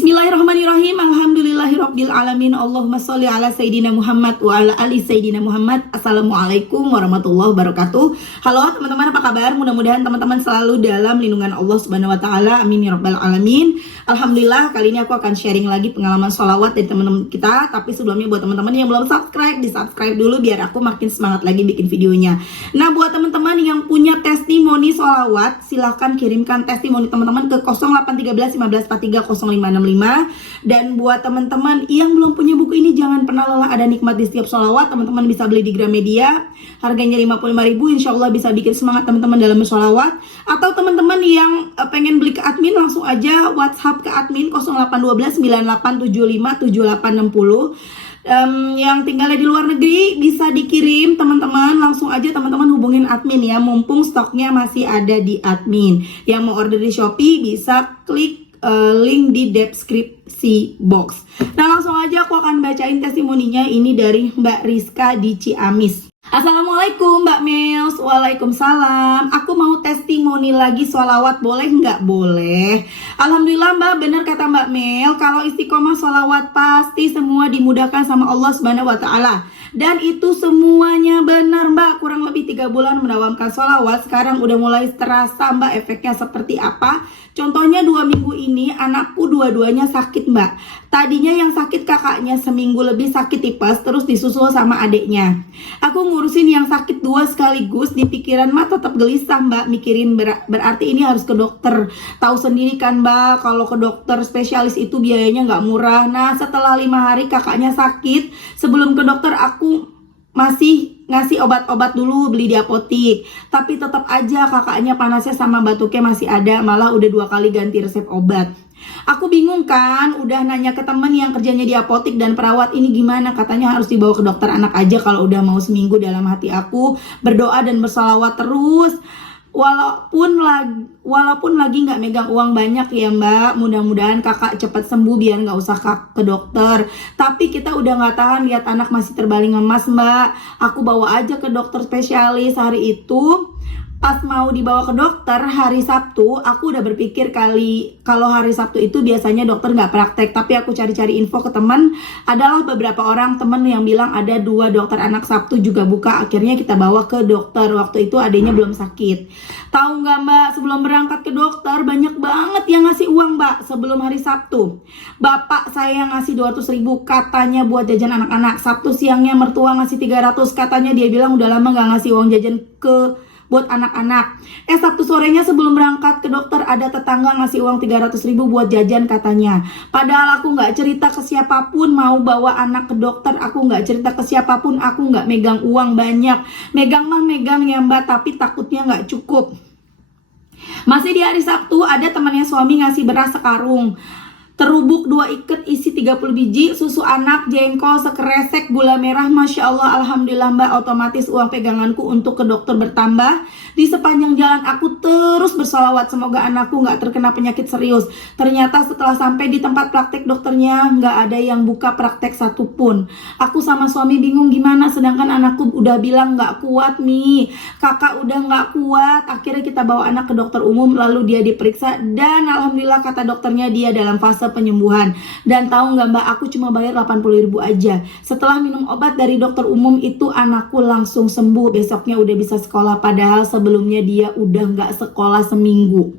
Bismillahirrahmanirrahim. Alhamdulillahirabbil alamin. Allahumma sholli ala sayidina Muhammad wa ala ali sayidina Muhammad. Assalamualaikum warahmatullahi wabarakatuh. Halo teman-teman, apa kabar? Mudah-mudahan teman-teman selalu dalam lindungan Allah Subhanahu wa taala. Amin ya rabbal alamin. Alhamdulillah, kali ini aku akan sharing lagi pengalaman sholawat dari teman-teman kita. Tapi sebelumnya buat teman-teman yang belum subscribe, di-subscribe dulu biar aku makin semangat lagi bikin videonya. Nah, buat teman-teman yang punya testimoni sholawat, silahkan kirimkan testimoni teman-teman ke 0813 1543 0565. Dan buat teman-teman yang belum punya buku ini, jangan pernah lelah ada nikmat di setiap sholawat. Teman-teman bisa beli di Gramedia, harganya 55.000. Insya Allah bisa bikin semangat teman-teman dalam sholawat. Atau teman-teman yang pengen beli ke admin, langsung aja WhatsApp ke admin 0812 9875 7860. Yang tinggalnya di luar negeri bisa dikirim teman-teman, langsung aja teman-teman hubungin admin ya, mumpung stoknya masih ada di admin. Yang mau order di Shopee bisa klik link di deskripsi box. Nah, langsung aja aku akan bacain testimoninya. Ini dari Mbak Rizka di Ciamis. Assalamualaikum Mbak Mels. Waalaikumsalam. Aku mau testimoni lagi sholawat, boleh nggak? Boleh. Alhamdulillah Mbak, bener kata Mbak Mel, kalau istiqomah sholawat pasti semua dimudahkan sama Allah Subhanahu wa taala. Dan itu semuanya benar Mbak. Kurang lebih 3 bulan mendawamkan sholawat, sekarang udah mulai terasa Mbak efeknya seperti apa. Contohnya 2 minggu ini anakku dua-duanya sakit Mbak. Tadinya yang sakit kakaknya, seminggu lebih sakit tipes, terus disusul sama adiknya. Aku ngurusin yang sakit 2 sekaligus, di pikiran mah tetap gelisah Mbak, mikirin berarti ini harus ke dokter. Tahu sendiri kan Mbak, kalau ke dokter spesialis itu biayanya nggak murah. Nah, setelah 5 hari kakaknya sakit, sebelum ke dokter aku masih ngasih obat-obat dulu, beli di apotik. Tapi tetap aja kakaknya panasnya sama batuknya masih ada, malah udah 2 kali ganti resep obat. Aku bingung kan, udah nanya ke temen yang kerjanya di apotik dan perawat, ini gimana? Katanya harus dibawa ke dokter anak aja kalau udah mau seminggu. Dalam hati aku berdoa dan bersolawat terus. Walaupun lagi nggak megang uang banyak ya Mbak, mudah-mudahan kakak cepat sembuh biar nggak usah ke dokter. Tapi kita udah nggak tahan lihat anak masih terbaring lemas Mbak. Aku bawa aja ke dokter spesialis hari itu. Pas mau dibawa ke dokter hari Sabtu, aku udah berpikir kalau hari Sabtu itu biasanya dokter nggak praktek. Tapi aku cari-cari info ke teman, adalah beberapa orang temen yang bilang ada 2 dokter anak Sabtu juga buka. Akhirnya kita bawa ke dokter. Waktu itu adanya belum sakit. Tahu nggak Mbak, sebelum berangkat ke dokter banyak banget yang ngasih uang Mbak sebelum hari Sabtu. Bapak saya ngasih 200.000 katanya buat jajan anak-anak. Sabtu siangnya mertua ngasih 300, katanya dia bilang udah lama nggak ngasih uang jajan buat anak-anak. Sabtu sorenya sebelum berangkat ke dokter ada tetangga ngasih uang 300.000 buat jajan katanya. Padahal aku nggak cerita ke siapapun mau bawa anak ke dokter. Aku nggak cerita ke siapapun, aku nggak megang uang banyak. Megang mah megang ya Mbak, tapi takutnya nggak cukup. Masih di hari Sabtu ada temannya suami ngasih beras sekarung, terubuk 2 ikat isi 30 biji, susu anak, jengkol, sekresek, gula merah. Masya Allah, Alhamdulillah Mbak, otomatis uang peganganku untuk ke dokter bertambah. Di sepanjang jalan aku terus bersolawat semoga anakku nggak terkena penyakit serius. Ternyata setelah sampai di tempat praktek dokternya nggak ada yang buka praktek satupun. Aku sama suami bingung gimana, sedangkan anakku udah bilang nggak kuat nih, kakak udah nggak kuat. Akhirnya kita bawa anak ke dokter umum, lalu dia diperiksa dan alhamdulillah kata dokternya dia dalam fase penyembuhan. Dan tahu nggak Mbak, aku cuma bayar 80.000 aja. Setelah minum obat dari dokter umum itu anakku langsung sembuh, besoknya udah bisa sekolah. Padahal sebelumnya dia udah nggak sekolah seminggu.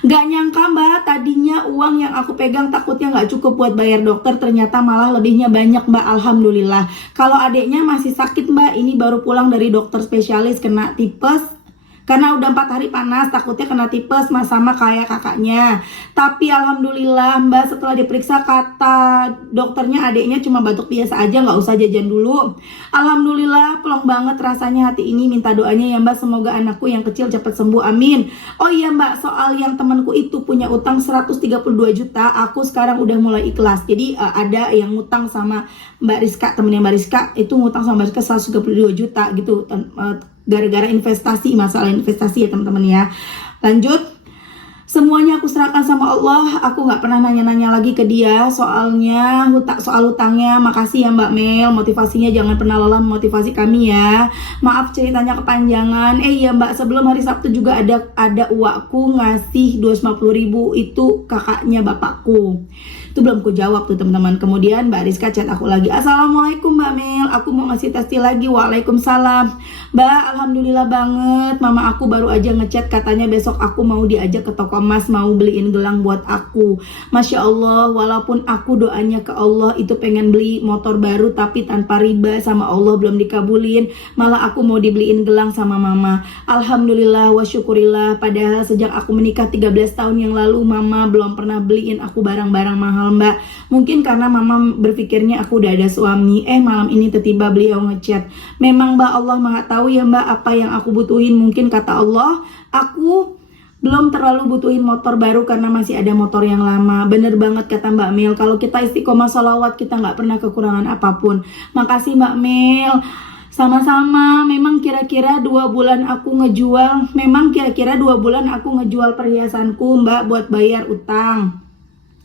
Nggak nyangka Mbak, tadinya uang yang aku pegang takutnya nggak cukup buat bayar dokter, ternyata malah lebihnya banyak Mbak. Alhamdulillah. Kalau adiknya masih sakit Mbak, ini baru pulang dari dokter spesialis kena tipes. Karena udah 4 hari panas, takutnya kena tipes sama kayak kakaknya. Tapi alhamdulillah Mbak, setelah diperiksa kata dokternya adiknya cuma batuk biasa aja, nggak usah jajan dulu. Alhamdulillah, plong banget rasanya hati ini. Minta doanya ya Mbak, semoga anakku yang kecil cepat sembuh, amin. Oh iya Mbak, soal yang temanku itu punya utang 132 juta, aku sekarang udah mulai ikhlas. Jadi ada yang ngutang sama Mbak Rizka, temennya Mbak Rizka, itu ngutang sama Mbak Rizka 132 juta gitu, gara-gara investasi, masalah investasi ya teman-teman ya. Lanjut, Semuanya aku serahkan sama Allah. Aku nggak pernah nanya-nanya lagi ke dia soalnya soal hutangnya. Makasih ya Mbak Mel, motivasinya jangan pernah lelah memotivasi kami ya. Maaf ceritanya kepanjangan. Ya Mbak, sebelum hari Sabtu juga ada uakku ngasih 250.000, itu kakaknya bapakku. Itu belum ku jawab tuh teman-teman. Kemudian Mbak Rizka chat aku lagi, Assalamualaikum Mbak Mel, aku mau ngasih testi lagi. Waalaikumsalam Mbak, alhamdulillah banget. Mama aku baru aja ngechat, katanya besok aku mau diajak ke toko emas, mau beliin gelang buat aku. Masya Allah, walaupun aku doanya ke Allah itu pengen beli motor baru tapi tanpa riba, sama Allah belum dikabulin, malah aku mau dibeliin gelang sama mama. Alhamdulillah wa syukurillah, padahal sejak aku menikah 13 tahun yang lalu mama belum pernah beliin aku barang-barang mahal Mbak. Mungkin karena mama berpikirnya aku udah ada suami. Malam ini tiba-tiba beliau ngechat, memang Mbak, Allah maha tahu ya Mbak apa yang aku butuhin. Mungkin kata Allah, aku belum terlalu butuhin motor baru karena masih ada motor yang lama. Bener banget kata Mbak Mel, kalau kita istiqomah sholawat kita nggak pernah kekurangan apapun. Makasih Mbak Mel. Sama-sama. Memang kira-kira 2 bulan aku ngejual perhiasanku Mbak buat bayar utang.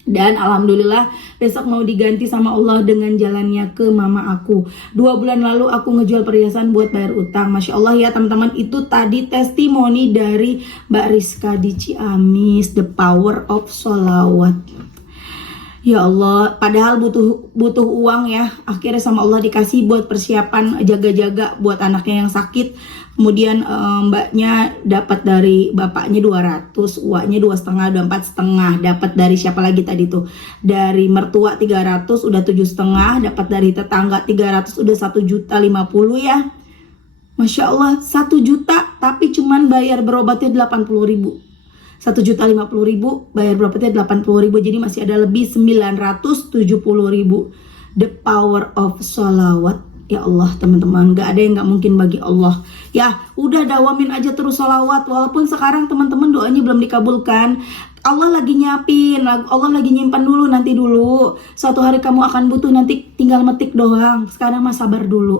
Dan alhamdulillah besok mau diganti sama Allah dengan jalannya ke mama aku. 2 bulan lalu aku ngejual perhiasan buat bayar utang. Masya Allah ya teman-teman, itu tadi testimoni dari Mbak Rizka di Ciamis, the power of sholawat. Ya Allah, padahal butuh uang ya. Akhirnya sama Allah dikasih buat persiapan jaga-jaga buat anaknya yang sakit. Kemudian mbaknya dapat dari bapaknya 200, uaknya 2,5, udah 4,5. Dapat dari siapa lagi tadi tuh? Dari mertua 300, udah 7,5. Dapat dari tetangga 300, udah 1.050.000 ya. Masya Allah, 1 juta tapi cuman bayar berobatnya 80.000. 1.050.000 bayar berobatnya 80.000, jadi masih ada lebih 970.000. The power of sholawat. Ya Allah teman-teman, gak ada yang gak mungkin bagi Allah. Ya udah dawamin aja terus sholawat. Walaupun sekarang teman-teman doanya belum dikabulkan, Allah lagi nyiapin, Allah lagi nyimpan dulu, nanti dulu. Suatu hari kamu akan butuh, nanti tinggal metik doang. Sekarang mah sabar dulu.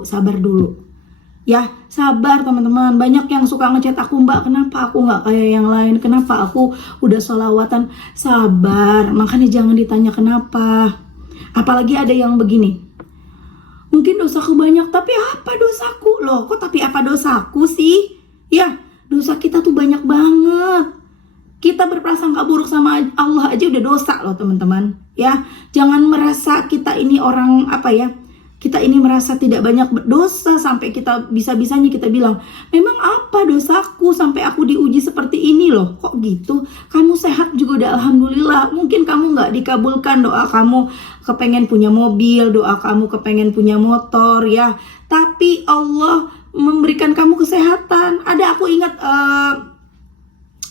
Ya sabar teman-teman. Banyak yang suka ngechat aku, Mbak kenapa aku gak kayak yang lain, kenapa aku udah sholawatan. Sabar, makanya jangan ditanya kenapa. Apalagi ada yang begini, mungkin dosaku banyak, tapi apa dosaku? Loh, kok tapi apa dosaku sih? Ya, dosa kita tuh banyak banget. Kita berprasangka buruk sama Allah aja udah dosa loh teman-teman. Ya, jangan merasa kita ini orang kita ini merasa tidak banyak dosa sampai kita bisa-bisanya kita bilang, memang apa dosaku sampai aku diuji seperti ini loh. Kok gitu? Kamu sehat juga udah alhamdulillah. Mungkin kamu gak dikabulkan doa kamu kepengen punya mobil, doa kamu kepengen punya motor ya, tapi Allah memberikan kamu kesehatan. Ada aku ingat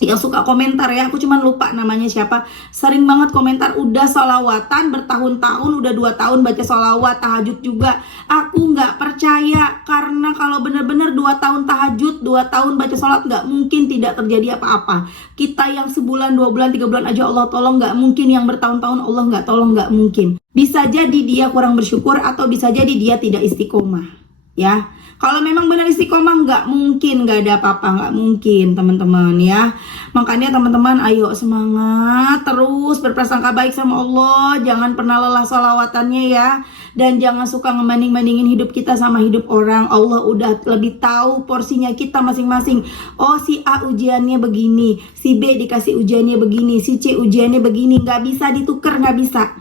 yang suka komentar ya, aku cuman lupa namanya siapa, sering banget komentar, udah sholawatan bertahun-tahun, udah 2 tahun baca sholawat, tahajud juga. Aku nggak percaya, karena kalau bener-bener 2 tahun tahajud, 2 tahun baca sholat, nggak mungkin tidak terjadi apa-apa. Kita yang sebulan, 2 bulan, 3 bulan aja Allah tolong, nggak mungkin. Yang bertahun-tahun Allah nggak tolong, nggak mungkin. Bisa jadi dia kurang bersyukur, atau bisa jadi dia tidak istiqomah ya. Kalau memang benar istiqomah, nggak mungkin nggak ada apa-apa, nggak mungkin teman-teman ya. Makanya teman-teman ayo semangat, terus berprasangka baik sama Allah, jangan pernah lelah sholawatannya ya. Dan jangan suka ngebanding-bandingin hidup kita sama hidup orang. Allah udah lebih tahu porsinya kita masing-masing. Oh si A ujiannya begini, si B dikasih ujiannya begini, si C ujiannya begini, nggak bisa ditukar, nggak bisa.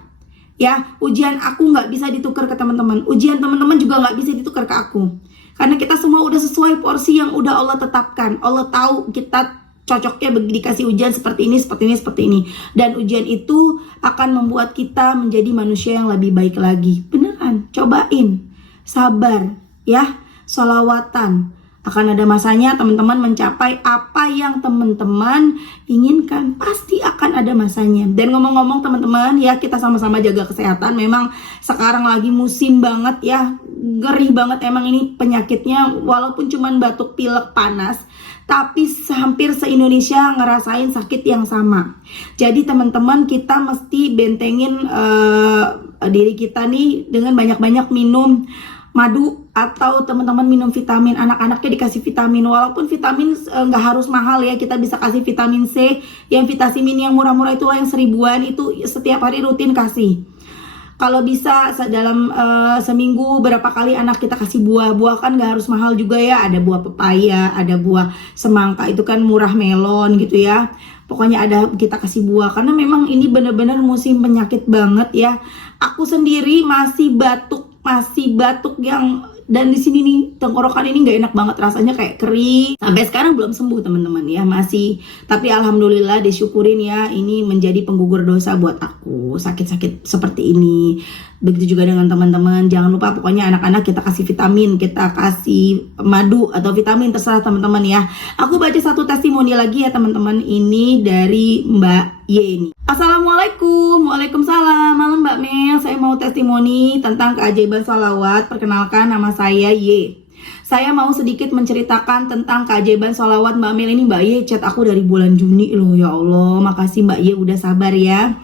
Ya, ujian aku nggak bisa ditukar ke teman-teman, ujian teman-teman juga nggak bisa ditukar ke aku. Karena kita semua udah sesuai porsi yang udah Allah tetapkan. Allah tahu kita cocoknya dikasih ujian seperti ini, seperti ini, seperti ini. Dan ujian itu akan membuat kita menjadi manusia yang lebih baik lagi. Beneran, cobain. Sabar, ya. Sholawatan. Akan ada masanya teman-teman mencapai apa yang teman-teman inginkan. Pasti akan ada masanya. Dan ngomong-ngomong teman-teman ya, kita sama-sama jaga kesehatan. Memang sekarang lagi musim banget ya, ngeri banget emang ini penyakitnya. Walaupun cuman batuk pilek panas, tapi hampir se-Indonesia ngerasain sakit yang sama. Jadi teman-teman kita mesti bentengin diri kita nih dengan banyak-banyak minum madu atau teman-teman minum vitamin, anak-anaknya dikasih vitamin, walaupun vitamin nggak harus mahal ya, kita bisa kasih vitamin C, yang vitamin yang murah-murah itulah yang 1000-an, itu setiap hari rutin kasih. Kalau bisa dalam seminggu berapa kali anak kita kasih buah kan nggak harus mahal juga ya, ada buah pepaya, ada buah semangka, itu kan murah, melon gitu ya. Pokoknya ada kita kasih buah, karena memang ini benar-benar musim penyakit banget ya. Aku sendiri masih batuk yang, dan di sini nih tenggorokan ini nggak enak banget rasanya, kayak kering. Sampai sekarang belum sembuh teman-teman ya, masih. Tapi alhamdulillah disyukurin ya, ini menjadi penggugur dosa buat aku sakit-sakit seperti ini. Begitu juga dengan teman-teman, jangan lupa pokoknya anak-anak kita kasih vitamin, kita kasih madu atau vitamin, terserah teman-teman ya. Aku baca satu testimoni lagi ya teman-teman, ini dari Mbak Y ini. Assalamualaikum. Waalaikumsalam. Malam Mbak Mel, saya mau testimoni tentang keajaiban sholawat. Perkenalkan, nama saya Y. Saya mau sedikit menceritakan tentang keajaiban sholawat Mbak Mel. Ini Mbak Y chat aku dari bulan Juni loh, ya Allah. Makasih Mbak Y udah sabar ya.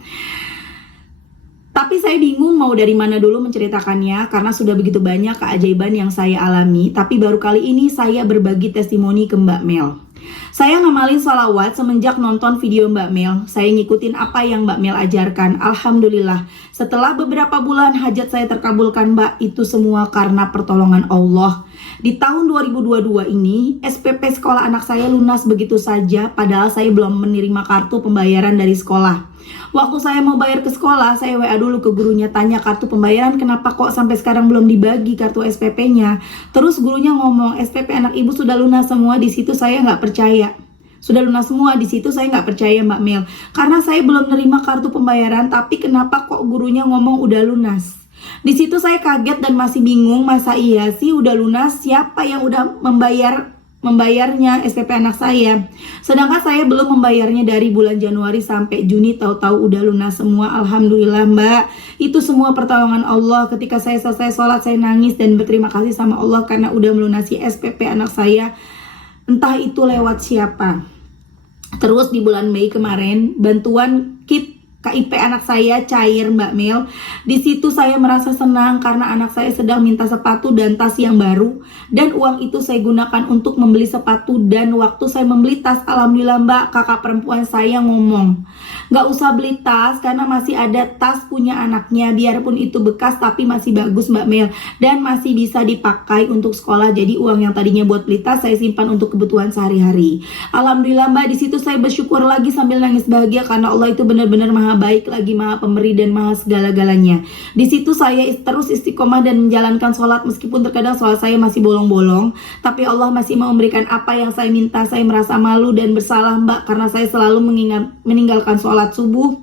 Tapi saya bingung mau dari mana dulu menceritakannya, karena sudah begitu banyak keajaiban yang saya alami. Tapi baru kali ini saya berbagi testimoni ke Mbak Mel. Saya ngamalin sholawat semenjak nonton video Mbak Mel. Saya ngikutin apa yang Mbak Mel ajarkan. Alhamdulillah, setelah beberapa bulan hajat saya terkabulkan Mbak. Itu semua karena pertolongan Allah. Di tahun 2022 ini, SPP sekolah anak saya lunas begitu saja, padahal saya belum menerima kartu pembayaran dari sekolah. Waktu saya mau bayar ke sekolah, saya WA dulu ke gurunya, tanya kartu pembayaran kenapa kok sampai sekarang belum dibagi kartu SPP-nya. Terus gurunya ngomong, SPP anak ibu sudah lunas semua. Di situ saya nggak percaya. Sudah lunas semua, di situ saya nggak percaya Mbak Mel. Karena saya belum nerima kartu pembayaran, tapi kenapa kok gurunya ngomong udah lunas? Di situ saya kaget dan masih bingung, masa iya sih udah lunas? Siapa yang udah membayarnya SPP anak saya? Sedangkan saya belum membayarnya dari bulan Januari sampai Juni, tahu-tahu udah lunas semua. Alhamdulillah Mbak, itu semua pertolongan Allah. Ketika saya selesai sholat, saya nangis dan berterima kasih sama Allah karena udah melunasi SPP anak saya, entah itu lewat siapa. Terus di bulan Mei kemarin, bantuan kit KIP anak saya cair Mbak Mel. Di situ saya merasa senang karena anak saya sedang minta sepatu dan tas yang baru, dan uang itu saya gunakan untuk membeli sepatu. Dan waktu saya membeli tas, alhamdulillah Mbak, kakak perempuan saya ngomong, gak usah beli tas karena masih ada tas punya anaknya, biarpun itu bekas tapi masih bagus Mbak Mel, dan masih bisa dipakai untuk sekolah. Jadi uang yang tadinya buat beli tas saya simpan untuk kebutuhan sehari-hari. Alhamdulillah Mbak, di situ saya bersyukur lagi sambil nangis bahagia karena Allah itu benar-benar maha baik, lagi maha pemberi dan maha segala-galanya. Di situ saya terus istiqomah dan menjalankan sholat, meskipun terkadang sholat saya masih bolong-bolong, tapi Allah masih mau memberikan apa yang saya minta. Saya merasa malu dan bersalah Mbak, karena saya selalu meninggalkan sholat subuh,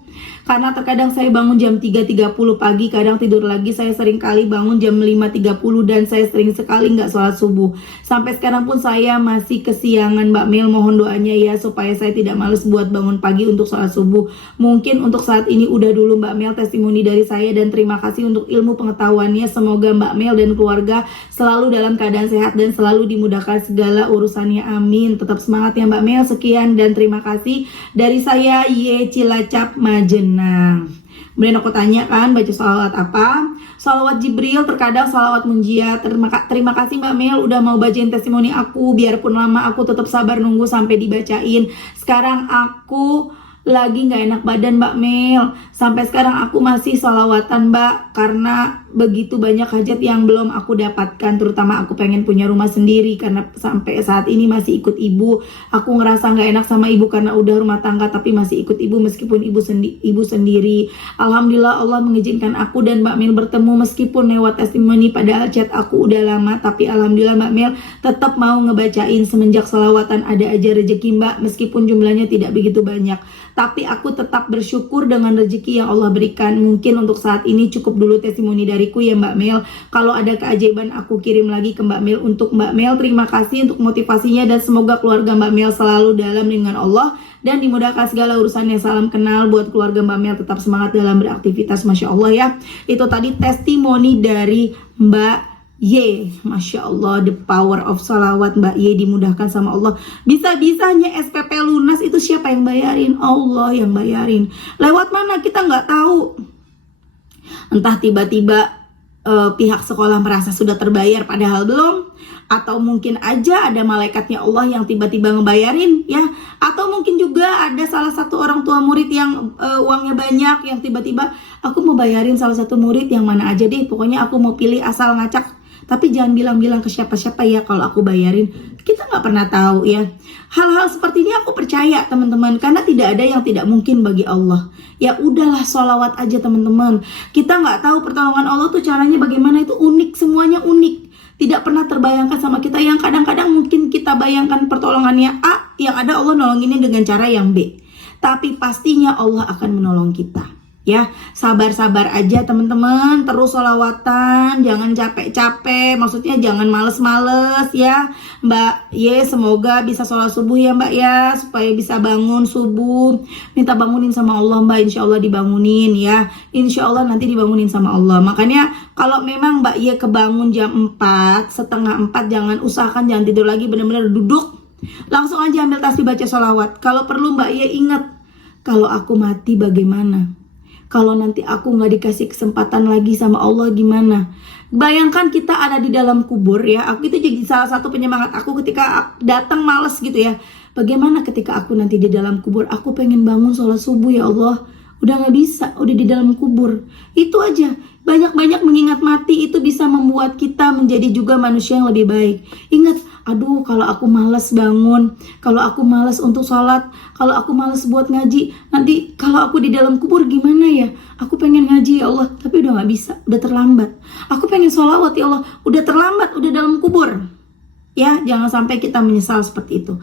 karena terkadang saya bangun jam 3.30 pagi, kadang tidur lagi. Saya sering kali bangun jam 5.30 dan saya sering sekali nggak sholat subuh. Sampai sekarang pun saya masih kesiangan Mbak Mel, mohon doanya ya supaya saya tidak males buat bangun pagi untuk sholat subuh. Mungkin untuk saat ini udah dulu Mbak Mel testimoni dari saya, dan terima kasih untuk ilmu pengetahuannya. Semoga Mbak Mel dan keluarga selalu dalam keadaan sehat dan selalu dimudahkan segala urusannya, amin. Tetap semangat ya Mbak Mel. Sekian dan terima kasih dari saya Y Cilacap Majen. Nah, kemudian aku tanya kan, baca sholawat apa? Sholawat Jibril, terkadang sholawat Munjiat. Terima kasih Mbak Mel udah mau bacain testimoni aku. Biarpun lama, aku tetap sabar nunggu sampai dibacain. Sekarang aku lagi gak enak badan Mbak Mel. Sampai sekarang aku masih sholawatan Mbak, karena begitu banyak hajat yang belum aku dapatkan. Terutama aku pengen punya rumah sendiri, karena sampai saat ini masih ikut ibu. Aku ngerasa gak enak sama ibu karena udah rumah tangga, tapi masih ikut ibu meskipun ibu sendiri. Alhamdulillah Allah mengizinkan aku dan Mbak Mel bertemu meskipun lewat testimoni, padahal chat aku udah lama. Tapi alhamdulillah Mbak Mel tetap mau ngebacain. Semenjak sholawatan ada aja rezeki Mbak, meskipun jumlahnya tidak begitu banyak, tapi aku tetap bersyukur dengan rezeki yang Allah berikan. Mungkin untuk saat ini cukup dulu testimoni dariku ya Mbak Mel. Kalau ada keajaiban aku kirim lagi ke Mbak Mel. Untuk Mbak Mel, terima kasih untuk motivasinya, dan semoga keluarga Mbak Mel selalu dalam lindungan Allah dan dimudahkan segala urusannya. Salam kenal buat keluarga Mbak Mel, tetap semangat dalam beraktivitas. Masya Allah ya, itu tadi testimoni dari Mbak Y. Masya Allah, the power of salawat Mbak Y, dimudahkan sama Allah. Bisa-bisanya SPP lunas itu siapa yang bayarin? Allah yang bayarin. Lewat mana kita nggak tahu. Entah tiba-tiba pihak sekolah merasa sudah terbayar padahal belum, atau mungkin aja ada malaikatnya Allah yang tiba-tiba ngebayarin ya, atau mungkin juga ada salah satu orang tua murid yang uangnya banyak, yang tiba-tiba aku mau bayarin salah satu murid yang mana aja deh, pokoknya aku mau pilih asal ngacak, tapi jangan bilang-bilang ke siapa-siapa ya kalau aku bayarin. Kita nggak pernah tahu ya. Hal-hal seperti ini aku percaya teman-teman, karena tidak ada yang tidak mungkin bagi Allah. Ya udahlah, sholawat aja teman-teman. Kita nggak tahu pertolongan Allah tuh caranya bagaimana, itu unik, semuanya unik. Tidak pernah terbayangkan sama kita. Yang kadang-kadang mungkin kita bayangkan pertolongannya A, yang ada Allah nolonginnya dengan cara yang B. Tapi pastinya Allah akan menolong kita. Ya, sabar-sabar aja teman-teman, terus sholawatan, jangan capek-capek, maksudnya jangan males-males ya Mbak Ye. Semoga bisa sholat subuh ya Mbak ya, supaya bisa bangun subuh, minta bangunin sama Allah Mbak, insya Allah dibangunin ya, insya Allah nanti dibangunin sama Allah. Makanya kalau memang Mbak Ye kebangun jam 4, setengah 4, jangan usahakan jangan tidur lagi, benar-benar duduk, langsung aja ambil tasbih baca sholawat. Kalau perlu Mbak Ye ingat, kalau aku mati bagaimana? Kalau nanti aku nggak dikasih kesempatan lagi sama Allah gimana? Bayangkan kita ada di dalam kubur ya. Aku itu jadi salah satu penyemangat aku ketika datang males gitu ya. Bagaimana ketika aku nanti di dalam kubur? Aku pengen bangun sholat subuh ya Allah. Udah nggak bisa, udah di dalam kubur. Itu aja. Banyak-banyak mengingat mati itu bisa membuat kita menjadi juga manusia yang lebih baik. Ingat, aduh kalau aku malas bangun, kalau aku malas untuk sholat, kalau aku malas buat ngaji, nanti kalau aku di dalam kubur gimana ya? Aku pengen ngaji ya Allah, tapi udah gak bisa, udah terlambat. Aku pengen sholawat ya Allah, udah terlambat, udah dalam kubur. Ya, jangan sampai kita menyesal seperti itu.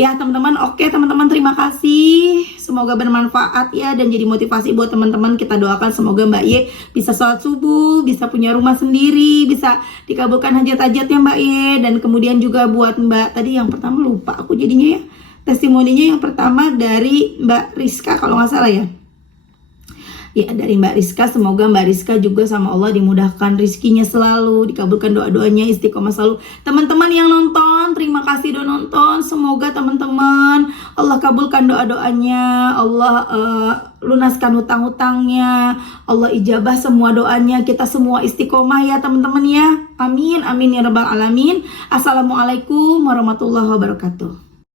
Ya teman-teman, oke teman-teman, terima kasih. Semoga bermanfaat ya, dan jadi motivasi buat teman-teman. Kita doakan semoga Mbak Ye bisa sholat subuh, bisa punya rumah sendiri, bisa dikabulkan hajat-hajatnya Mbak Ye. Dan kemudian juga buat Mbak, tadi yang pertama lupa aku jadinya ya, testimoninya yang pertama dari Mbak Rizka kalau nggak salah ya. Ya, dari Mbak Rizka, semoga Mbak Rizka juga sama Allah dimudahkan rizkinya selalu, dikabulkan doa-doanya, istiqomah selalu. Teman-teman yang nonton, terima kasih udah nonton. Semoga teman-teman Allah kabulkan doa-doanya, Allah lunaskan hutang-hutangnya, Allah ijabah semua doanya, kita semua istiqomah ya teman-teman ya. Amin, amin ya rabbal alamin. Assalamualaikum warahmatullahi wabarakatuh.